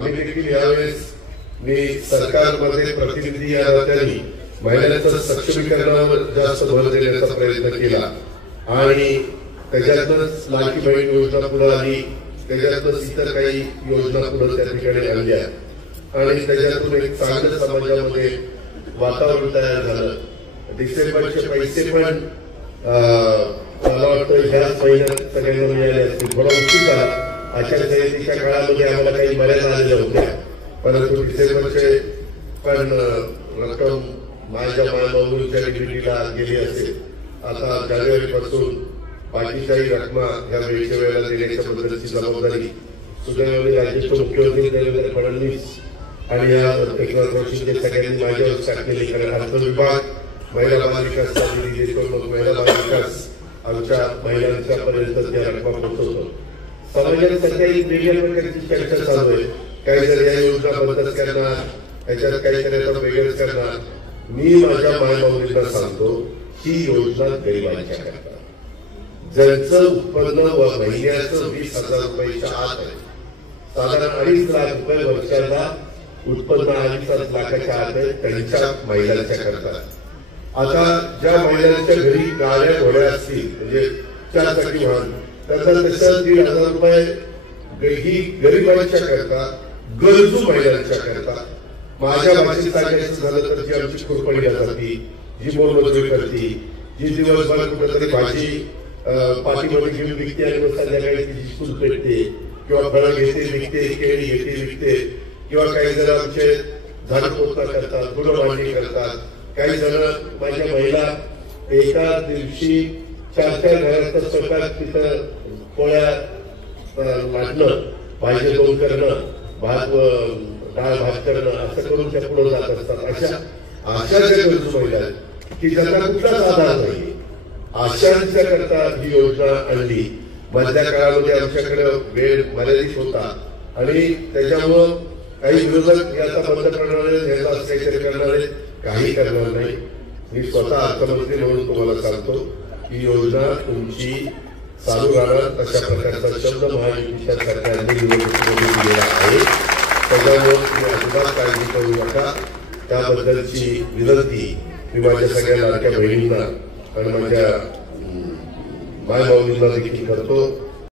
आम्ही देखील यावेळेस मी सरकारमध्ये प्रतिनिधी या नात्याने महिलांचं सक्षमीकरणावर जास्त भर देण्याचा प्रयत्न केला आणि त्याच्यातच लाडकी बहीण योजना पुढे आली, त्याच्यातच इतर काही योजना पुढे त्या ठिकाणी आणल्या आणि त्याच्यातून एक चांगलं समाजामध्ये वातावरण तयार झालं। डिसेंबरचे पैसे पण मला वाटतं ह्याच महिन्यात सगळ्यांना मिळाले असतील। थोडा उशीर झाला, आचारसंहितेच्या काळामध्ये आम्हाला काही मर्यादा आलेल्या होत्या, परंतु डिसेंबरचे पण रक्कम माझ्या मायबाबूंच्या डिग्रीला गेली असेल। आता जानेवारीपासून बाकीच्याही रकमा ह्या वेळच्या वेळेला देण्याच्या बद्दलची जबाबदारी सुदैवाने राज्याचे मुख्यमंत्री देवेंद्र फडणवीस आणि या एकनाथ शिंदे सगळ्यांनी माझ्यावर टाकलेले, कारण अर्थ विभाग, महिला बाल विकास निधी देतो, मग महिला बाल विकास आमच्या महिलांच्या पर्यंत त्या रकमा पोहोचवतो। समाजात सध्या एक वेगळ्या प्रकारची चर्चा चालू आहे, काही जर या योजना बंदच करणार, याच्यात काहीतरी आता वेगळंच करणार। मी माझ्या मायबाबूंना सांगतो ही योजना गरिबांच्या करता, ज्यांचं उत्पन्न महिन्याचं 20,000 रुपयाच्या आत आहे, साधारण 2.5 लाख रुपये वर्षाला उत्पन्न 2.5 लाखाच्या आत आहे, त्यांच्या महिलांच्या करता। आता ज्या महिलांच्या घरी गाड्या घोड्या असतील, म्हणजे 4 चाकी वाहन, त्याचा 1,500 रुपये ही गरिबांच्या करता, गरजू महिलांच्या करता। माझ्या भाषेत सांगायचं झालं तर जी आमची खुरपणीला जाती, जी मोलमजुरी करते, जी दिवसभर कुठेतरी भाजी पाठीमध्ये घेऊन विकते आणि मग संध्याकाळी तिची चूल पेटते किंवा फळं घेते विकते, केळी घेते विकते, किंवा काही जण आमचे झाडपोता करतात, गुरं भांडी करतात। काही जण माझ्या महिला एका दिवशी 4-4 घरात स्वयंपाक, तिथं पोळ्या लाटणं, भाजी 2 करणं, डाळ भात करणं, असं करून त्या पुढे जात असतात। अशा ज्या गरजू महिला आहेत की ज्यांना कुठलाच आधार नाही, अशांच्या करता ही योजना आणली। मधल्या काळामध्ये आमच्याकडे वेळ मर्यादित होता आणि त्याच्यामुळं काही विरोधक याचा बंद करणारे, ह्याचा काहीतरी करणारे काही करणार नाही। मी स्वतः अर्थमंत्री म्हणून तुम्हाला सांगतो ही योजना तुमची चालू राहणार, तशा प्रकारचा शब्द महायुतीच्या सरकारने निवडणुकीमध्ये दिलेला आहे। त्याच्यामुळे तुम्ही अजिबात काळजी करू नका। त्याबद्दलची विनंती मी माझ्या सगळ्या लाडक्या बहिणींना आणि माझ्या मायबाबूंना देखील करतो।